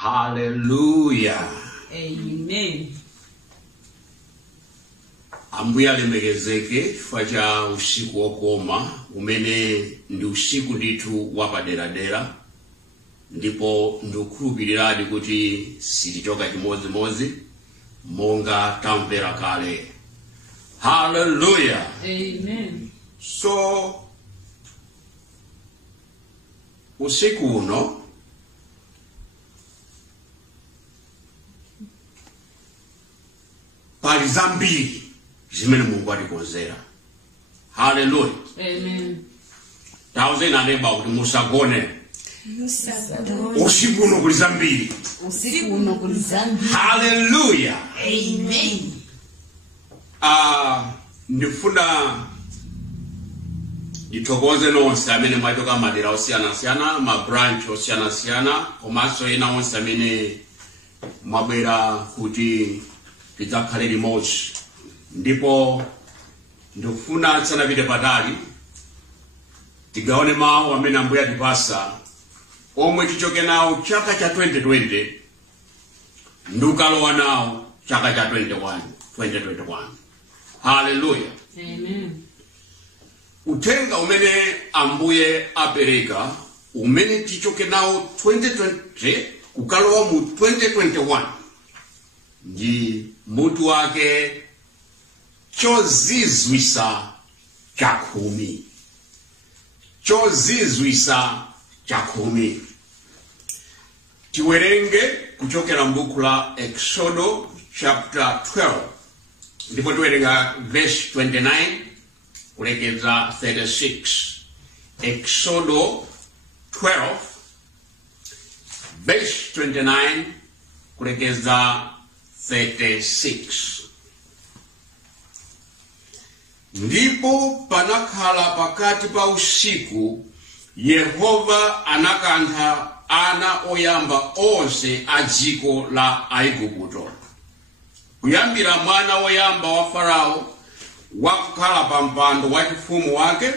Hallelujah. Amen. Ambuya lemegezeke faja usiku wokoma umene ndi usiku nditu wapaderadera ndipo ndikukhulupirira kuti sitichoka chimodzimodzi monga tamvera kale. Hallelujah. Amen. So usiku uno pali zambiri zimene Mulungu atikonzera. Hallelujah. Amen. Tauze na neba kuti musagone. Usiku uno kuli zambiri. Usiku uno kuli zambiri. Hallelujah. Amen. Ndifuna ndithokoze nonse amene mwatoka madera osiyana-siyana, ma branch osiyana-siyana, komanso ena onse amene mwabwera kuti tidzakhale limodzi. Ndipo ndikufuna tisanapite patali tigaone mawu amene Ambuye atipasa omwe tichoke nawo chaka cha 2020 ndikalowa nawo chaka cha 2021. Hallelujah. Amen. Uthenga umene Ambuye apereka umene tichoke nawo 2020 kukalowa mu 2021 ndi mutu wake chozizwisa chakhumi. Chozizwisa chakhumi. Tiwerenge kuchokera m'buku la Exodo chapter 12 ndipo tiwerenga verse 29 kulekeza 36. Exodo 12 verse 29 kulekeza 36. Ndipo panakhala pakati pa usiku Yehova anakantha ana oyamba onse a dziko la Aigupto, kuyambira mwana woyamba wa Farao wakukhala pa mpando wa chifumu wake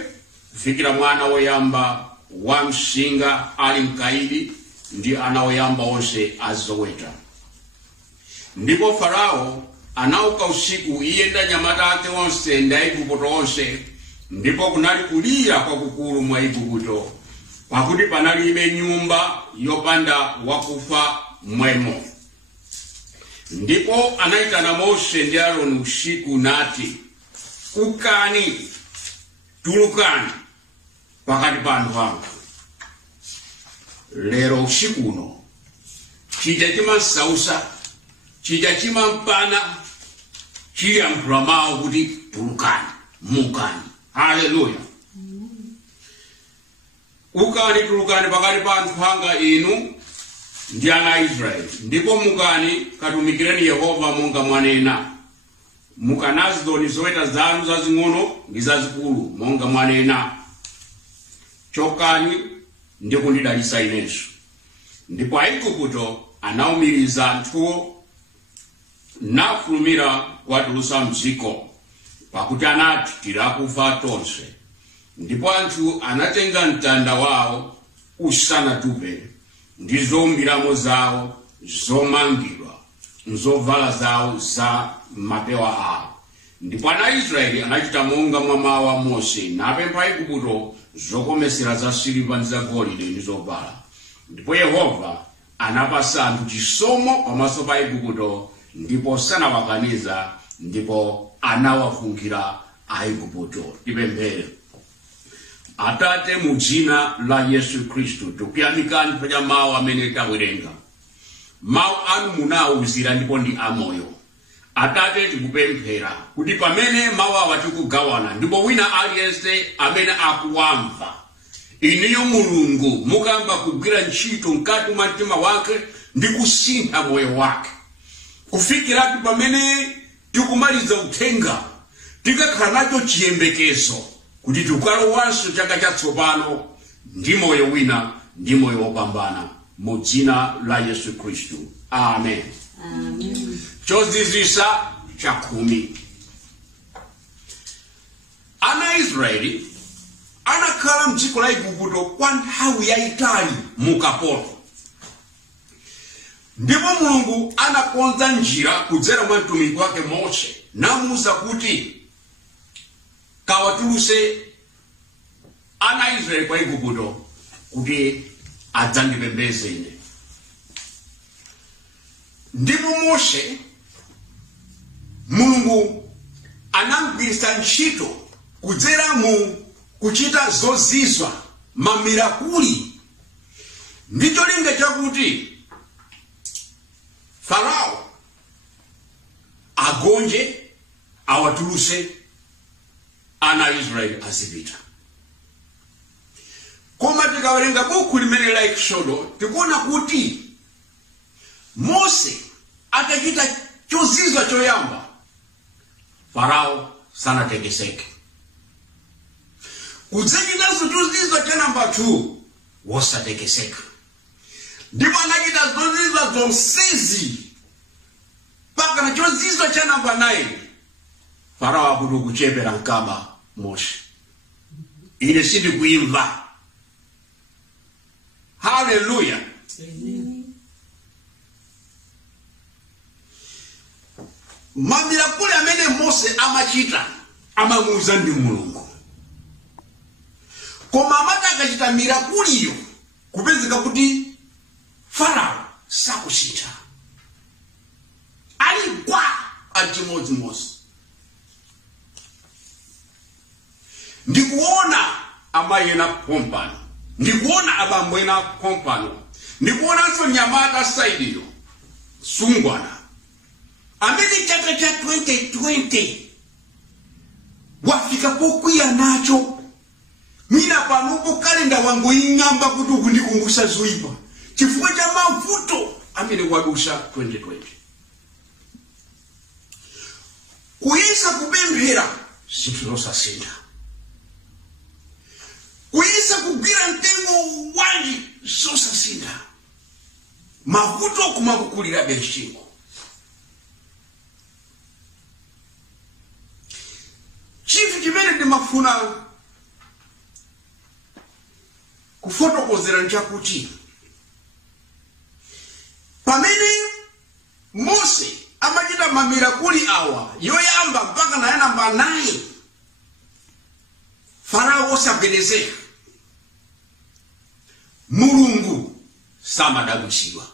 kufikira mwana woyamba wa msinga ali mkaidi ndi ana oyamba onse azoweta. Ndipo Farao anauka usiku iye ndi anyamata ake onse ndi Aigupto onse, ndipo kunali kulira kwakukulu mwa Igupto pakuti panalibe nyumba yopanda wakufa mwemo. Ndipo anayitana Mose ndi Aaroni usiku nati, ukani, tulukani pakati pa anthu anga. Lero usiku uno chija chimasausa, chija chimampana, chiyankhula mawu kuti tulukani, mukani. Hallelujah. Ukani, tulukani pakati pa anthu anga inu ndi ana Israeli, ndipo mukani katumikireni Yehova monga mwanena. Mukanazidoni zoweta zanu zazing'ono ndi zazikulu monga mwanena. Chokani ndi kundidalitsa inenso. Ndipo Aigupto anawumiriza anthuwo nafulumira kuwatulutsa mdziko, pakuti anati tirakufa tonse. Ndipo anthu anatenga mtanda wawo usanatupe ndi zombiramo zawo zomangidwa, nzovala zawo za mapewa awo. Ndipo ana Israeli anachita monga mwa mawu a Mose napempha Aigupto zokomesera za siliva ndi za golide ndi zovala. Ndipo Yehova anapasa anthu chisomo pamaso pa Aigupto, ndipo sanawakaniza, ndipo anawafunkhira Aigupto. Tipemphere. Atate mu dzina la Yesu Khristu tikuyamikani pa mawu amene tawerenga. Mawu anu munawuzira ndipo ndi amoyo. Atate tikupemphera kuti pamene mawu awa tikugawana ndipo wina aliyense amene akuwamva, iniyo Mulungu mukamba kugwira ntchito mkati mwa mtima wake ndi kusintha moyo wake, kufikira pamene tikumaliza uthenga tikakhala nacho chiyembekezo kuti tikalowanso chaka chatsopano ndi moyo wina, ndi moyo wopambana, mu dzina la Yesu Khristu. Amen. Amen. Chozizwisa chakhumi. Ana Israeli anakhala mdziko la Igupto kwa nthawi yayitali mukapolo. ndipo Mulungu anakonza njira kudzera mwa mtumiki wake Mose namuwuza kuti kawatuluse ana Israeli kwa Igupto kuti adzandipembedze ine. Ndipo Mose Mulungu anamugwiritsa ntchito kudzera mu kuchita zozizwa mamirakuli ndi cholinga chakuti Farao agonje awatuluse ana Israeli azipita. Koma tikawerenga buku limene la Exodo tikuona kuti Mose akachita chozizwa choyamba Farao sanatekeseke. Kudzachitaso chozizwa cha namba 2 wosatekeseka. Ndipo anachita zozizwa zonsezi paka na chozizwa cha namba 9 Farao akuti kuchepera nkaba Mose. Ine sindi kuimva. Hallelujah. Mamirakuli amene Mose amachita amamuwuza ndi Mulungu. Koma amati akachita mirakuliyo kupezeka kuti Farao sakusintha. Ali kwa achimodzimodzi. Ndikuona amayi ena pompano. Ndikuona abambo ena pompano. Ndikuonanso nyamata saidiyo sungwana. Amene chaka cha 2020 wafika pokwiya nacho. Mina panopo kalenda wangu ing'amba kuti ukundikumbusha zoyipa chifukwa cha mavuto amene wadusha 2020. Kuyesa kupemphera sinthu losasintha. Kuyesa kugwira mtengo wanji zosasintha. Mavuto kumakukulira beshingo. Chifu chimene ndimafuna kufotokozera nchakuti pamene Mose amachita mamirakuli awa yoyamba mpaka na namba 9 Farao osabwerezeka, Mulungu samadabwitsidwa.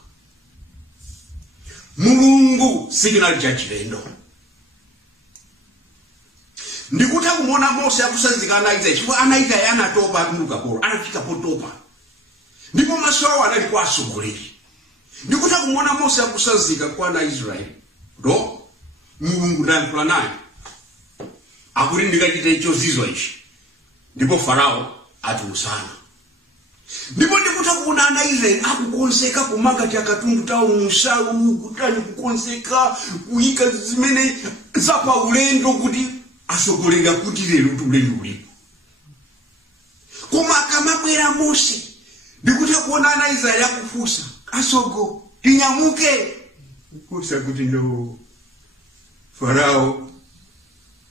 Mulungu sikinali cha chilendo. Ndikutha kumona Mose akusanzika anaiza chifukwa anaita yana topa atunduka polo anafika potopa. Ndipo maso awo anali kwa asogolera. Ndikutha kumona Mose akusanzika kwa ana Israeli. Do Mulungu ndayankhula naye akuti ndikachita chozizwa ichi. Ndipo Farao atiusana. Ndipo ndikutha kuona ana Israeli akukonzeka kumanga chakatundu tawo musalu kutani kukonzeka kuyika zimene zapa ulendo kuti asogolera kuti lero tulendo ulipo. Koma akamabwera Mose ndikutha kuona ana Israeli akufusa asogo tinyamuke kusa kuti ndo Farao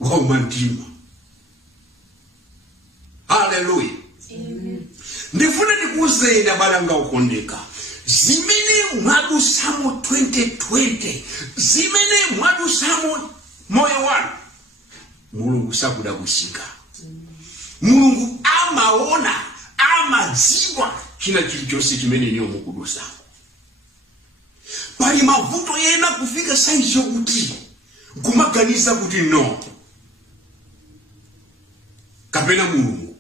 wauma mtima. Hallelujah. Amen. Ndifuna ndikuuzeni abalanga ukondeka zimene mwadusamo 2020 zimene mwadusamo moyo wanu Mulungu sakudabwitsidwa. Mulungu amaona amadziwa china chilichonse chimene niyo mukudusa. Pali mavuto ena kufika saizo kuti kumaganiza kuti no kapena Mulungu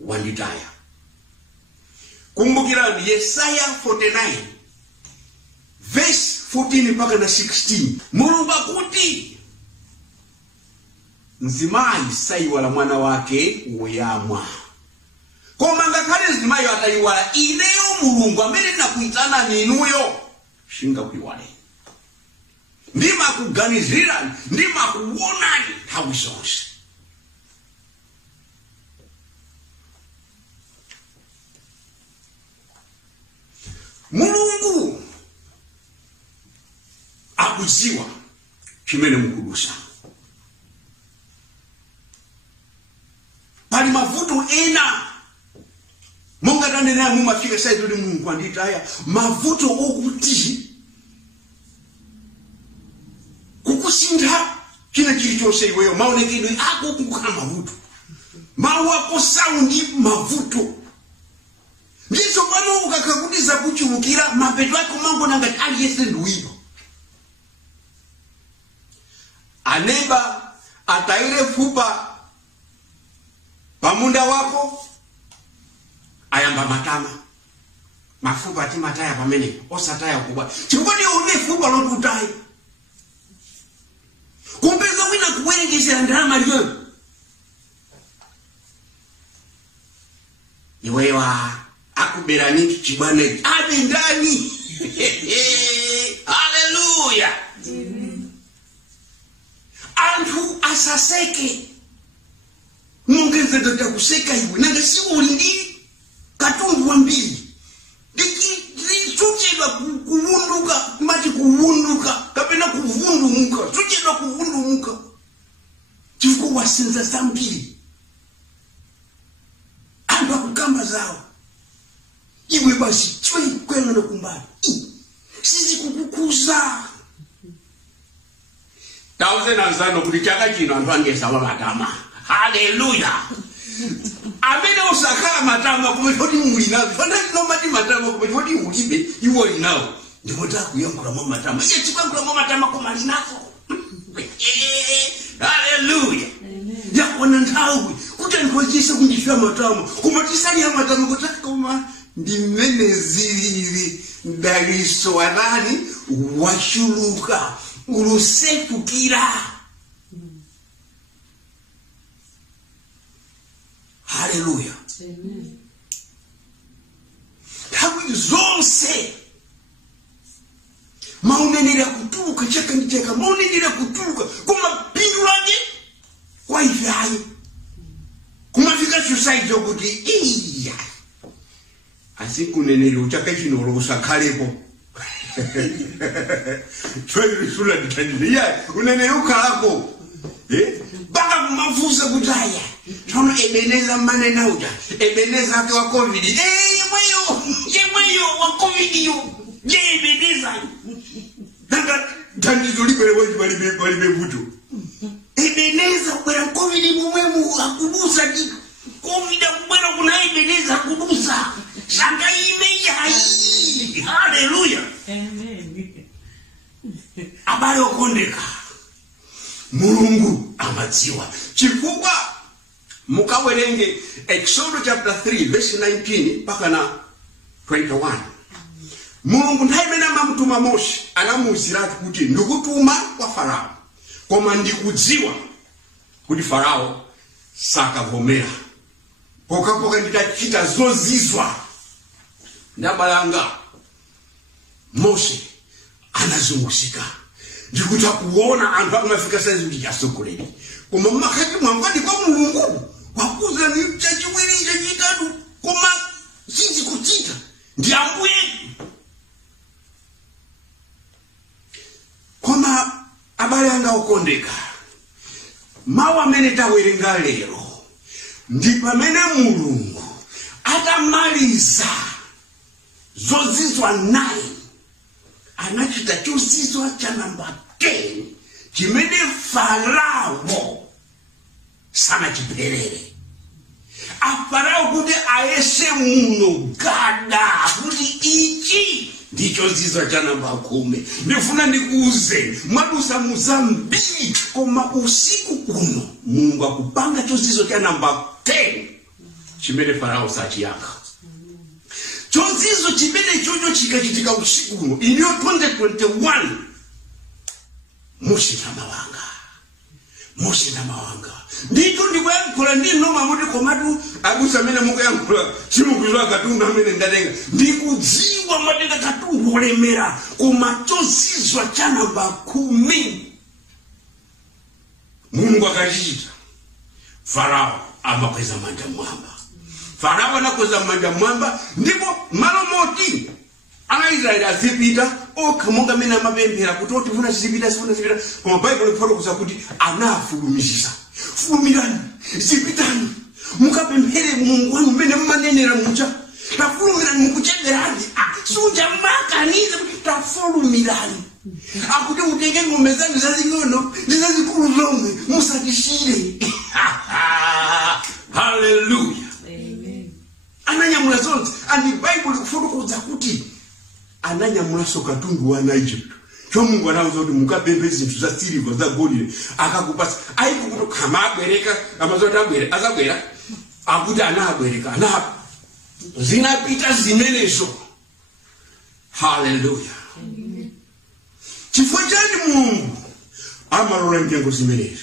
wanditaya. Kumbukirani Yesaya 49 verse 14 mpaka na 16 Mulungu akuti mzimayi sayiwala mwana wake woyamwa. Koma ngakhale mzimayi atayiwala ineyo Mulungu amene ndinakuitana ninuyo singakuyiwale. Ndimakuganizirani ndimakuonani nthawi zonse. Mulungu akudziwa chimene mukudusa. Pali mavuto ena monga tanena mumafika saizo ndi Mulungu anditaya mavuto okuti kusintha china chilichonse iweyo maonekedwe ako kukhala mavuto mawu ako saundi mavuto ndizo pano ukakakutiza kuchulukira mapeto ako mangona ngati aliyese ndiwipo aneba ataire fupa pamunda wako ayamba matama mafupa ati mataya pamene osataya kubwa chikoni une fupa lotutai kumpeza wina kuwerengeza ndalama lyo iwewa akuberani chibane abi ndani haleluya antu asaseke mungeze dota kuseka iwe nanga si ulindi katundu wambili tuchedwa kuwunduka mati kuwunduka kapena kuvundumuka tuchedwa kuvundumuka chifukwa wasinza sambili amba kukamba zao iwe basi chwe kwena na kumbali sisi kukukuza tauze nazano kuti chaka chino antu angesawa matama haleluya amene usakhala matama kumeti mulinazo fana nomati matama kumeti ulibe iwo linawo ndipo takuyankhula mwa matama iye chikwankhula mwa matama koma linazo haleluya yakona nthawi kuti ndikochise kunjishwa matama kumatisali ya matama kuti koma ndimene zilili mdaliso wa nani washuluka ulusefukira haleluya tawi zonse maunenera kutuka chaka ndicheka maunenera kutuka kuma pindulanje kwa ivyayi kumafika society yokuti iya asikunenera uchaka chinolo usakhalepo chwe sura ditaniya unenera ukhalako baka kumafusa kutaya chono ebeneza manena uja ebeneza ke wa covid yemweyo wa covid yo ebeneza danga tandizo libere wali buto ebeneza kwa covid mumwemu akubusa di covid kubera kuna ebeneza kubusa shanga imeya haleluya amen abayo kondeka Mulungu amadziwa chifukwa mukawerenge Exodus chapter 3 verse 19 mpaka na 21 Mulungu nthaimene amamutuma Mose anamuziratu kuti ndikutuma kwa Farao koma ndikudziwa kuti Farao sakavomera pokapoka nditachita zozizwa ndabalanga Mose anazungusika ndikuta kuona antu akumafika saizi kuti chasokoleni koma makati mwangani kwa Mulungu wakuza ni chachiwiri chachitatu koma sisi kuchita ndi ambuye koma abale anga okondeka mawu amene tawerenga lero ndi pamene Mulungu atamaliza zozizwa 9 anachita chozizwa cha namba 10 chimene Farao sana chiperere Farao kuti aese muno gada kuti ichi ndicho zizwa cha namba 10 ndifuna ndikuuze mwadusa muzambiri koma usiku uno Mulungu akupanga chozizwa cha namba 10 chimene Farao sachiyankha chonzizo chimene chocho chikachitika usiku uno iliyo 2021 Mose na mawanga ndito ndikuyankhula ndino mamuti komatu akusamene mukuyankhula chimukuzwa katundu amene ndatenga ndikudziwa matenga katundu olemera koma chozizwa cha namba 10 Mulungu akachita Farao amakweza manja mwamba Farao anakweza manja mwamba ndipo malo moti ana Israeli azipita okamonga mena mapemphera kuti oti vuna zipita sifuna zipita koma Bible ifotokoza kuti anafulumizisa fulumirani zipitani mukapemphere Mulungu wanu mene mmanenera mucha tafulumirani mukuchederani suja makanize kuti tafulumirani akuti mutenge ng'ombe zanu zazing'ono zazikulu zomwe musatishire. Hallelujah. Amen. Ananyamula zonse. And the Bible kufotokoza kuti ananyamula sokatundu wa Egypt. Cho Mungu anawuza kuti mukapembe zinthu za silver za golide akakupasa. Ayikuti kama abwereka amazoti abwere azabwera akuti anabwereka anapa zinapita zimenezo. Hallelujah. Chifukwa chani Mungu amalola nyengo zimenezi?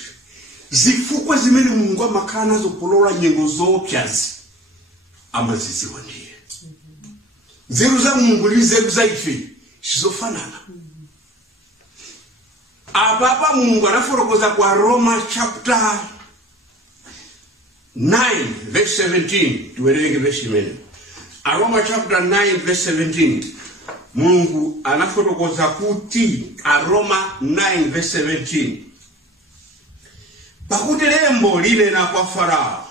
Zifukwa zimene Mungu amakhala nazo polola nyengo zopyazi amaziziwa ndiye. Nzeru za Mungu ndi nzeru za ife sizofanana. Apapa Mungu anafotokoza kwa Roma chapter 9 verse 17. Tuwerenge verse imene. Roma chapter 9 verse 17. Mungu anafotokoza kuti Roma 9 verse 17. Pakuti lembo linena kwa Farao,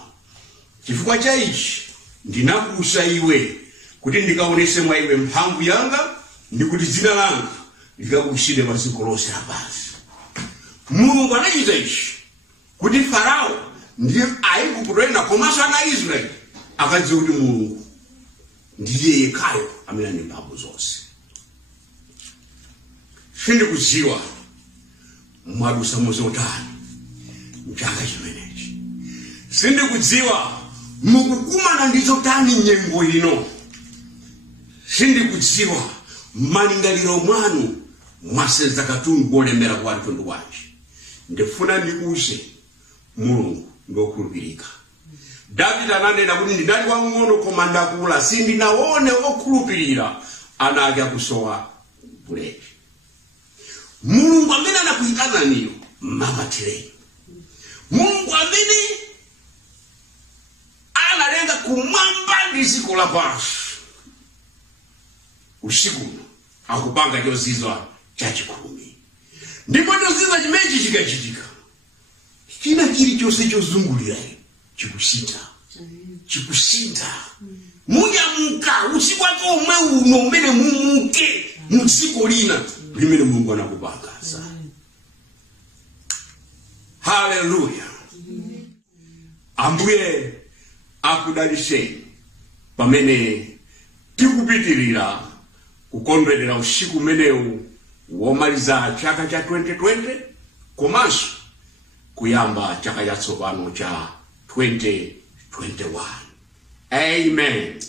chifukwa cha ichi ndinakusa iwe kuti ndikaonese mwa iwe mphamvu yanga ndi kuti dzina langa likakushire maziko lonse lapansi. Mulungu anachita ichi kuti Farao ndiye Aigupto komanso ana Israeli akadziwa kuti Mulungu ndiye yekhayo amene ali ndi mphamvu zonse. Sindikudziwa mwadusa muzotani mchaka chimenechi. Sindikudziwa mukukumana ndizotani nyengo ino. Sindikudziwa malingaliro mwanu mwasenza katundu olemera kwa mtundu wanji. Ndifuna ndikuze Mulungu ndokhulupirika. David ananena kuti ndinali wang'ono koma ndakula sindinaone okhulupirira anadya kusowa buledi. Mulungu amene anakuyitana niyo mama tireni. Mungu amene analenga kumwamba ndi dziko lapansi usiku akupanga chozizwa chachikumi. Ndipo chozizwa chimenechi chikachitika china chilichonse chozungulira chikusintha. Chikusintha. Munyamuka usiku wake omwe uno umene mumuke mudziko lina limene Mulungu anakupanga. Hallelujah. Ambuye akudaliseni pamene tikupitirira kukondwerera usiku umenewu womaliza chaka cha 2020 komanso kuyamba chaka chatsopano cha 2021. Amen.